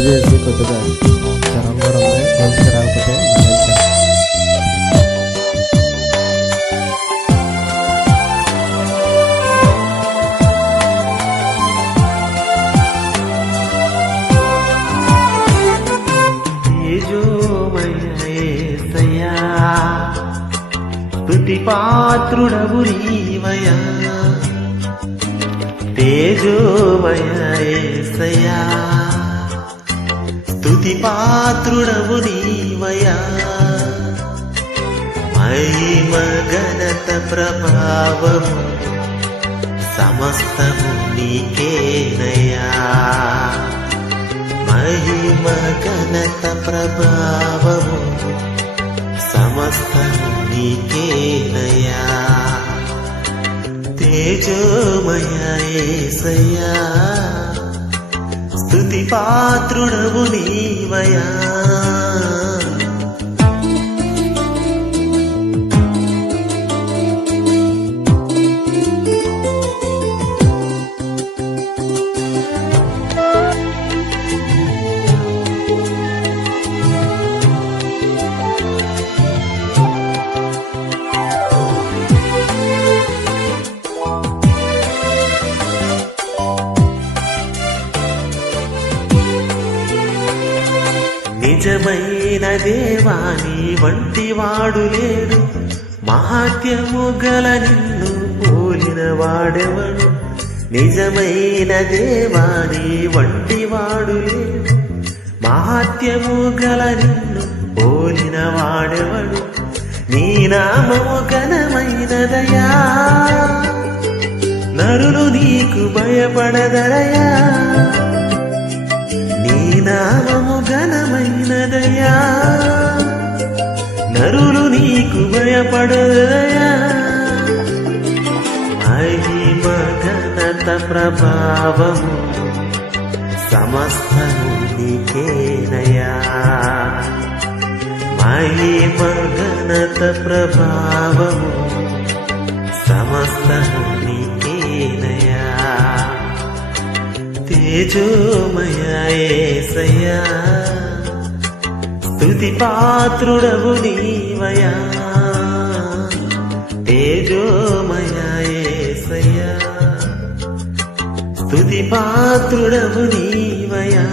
చేసి కొద్దిగా జ్వరం కూడా ఉంది. మంచిగా రాకపోతే మరణించాను తేజోమయేసయ్యా స్తుతి పాత్రుడవు నీవయా తేజోమయేసయ్యా స్తుతి పాత్రుడవు నీవయా మహిమ గణత ప్రభావము సమస్తము నీకేనయా మహిమ గణత ప్రభావము సమస్తము నీకేనయా తేజోమయ యేసయ్యా స్తుతి పాత్రుడవు నీవయా? నిజమైన దేవాని వంటి వాడు లేడు. మహాత్యము గల నిన్ను పోలిన వాడెవడు? నిజమైన దేవాని వంటి వాడు లేడు. మహాత్యము గల నిన్ను పోలిన వాడెవడు? నీ నామము ఘనమైనదయా నరులు నీకు భయపడదరయా. నామము ఘనమైనదయా నరులు నీకు భయపడదయా మహిమ ఘనత ప్రభావము సమస్తము నీకేనయా మహిమ ఘనత ప్రభావము సమస్తము నీకేనయా తేజోమయేసయ్యా స్తుతి పాత్రుడవు నీవయా తేజోమయేసయ్యా స్తుతి పాత్రుడవు నీవయా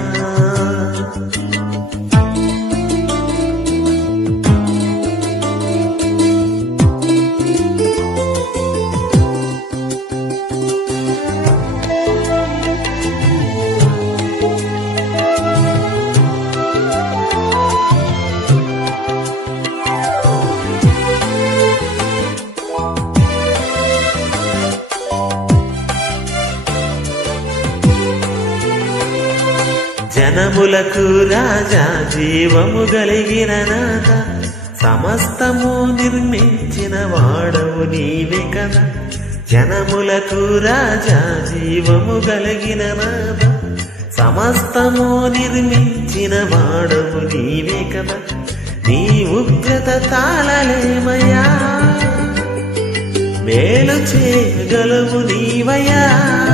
జనములకు రాజా జీవము కలిగిన నాథ. సమస్తము నిర్మించిన వాడవు నీవే కదా. జనములకు రాజా జీవము కలిగిన నాథ. సమస్తము నిర్మించిన వాడవు నీవే కదా. నీ ఉగ్రత తాళలేమయ్యా? మేలు చేయగలవు నీవయ్యా?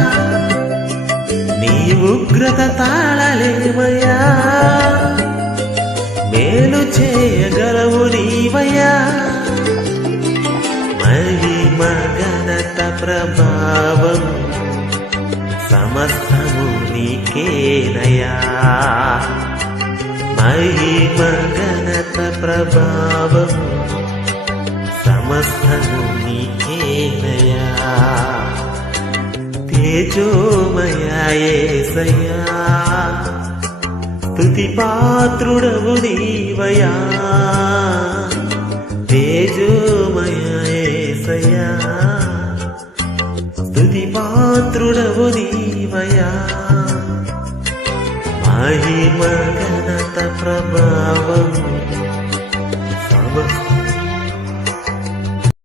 నీ ఉగ్రత తాళలేమయ్యా? మేలు చేయగలవు నీవయ్యా? మహిమ ఘనత ప్రభావం సమస్తము నీకేనయా మహిమ ఘనత ప్రభావం సమస్తము నీకేనయా తేజోమయేసయ్యా స్తుతి పాత్రుడవు నీవయా తేజోమయేసయ్యా స్తుతి పాత్రుడవు నీవయా మహిమ ఘనత ప్రభావము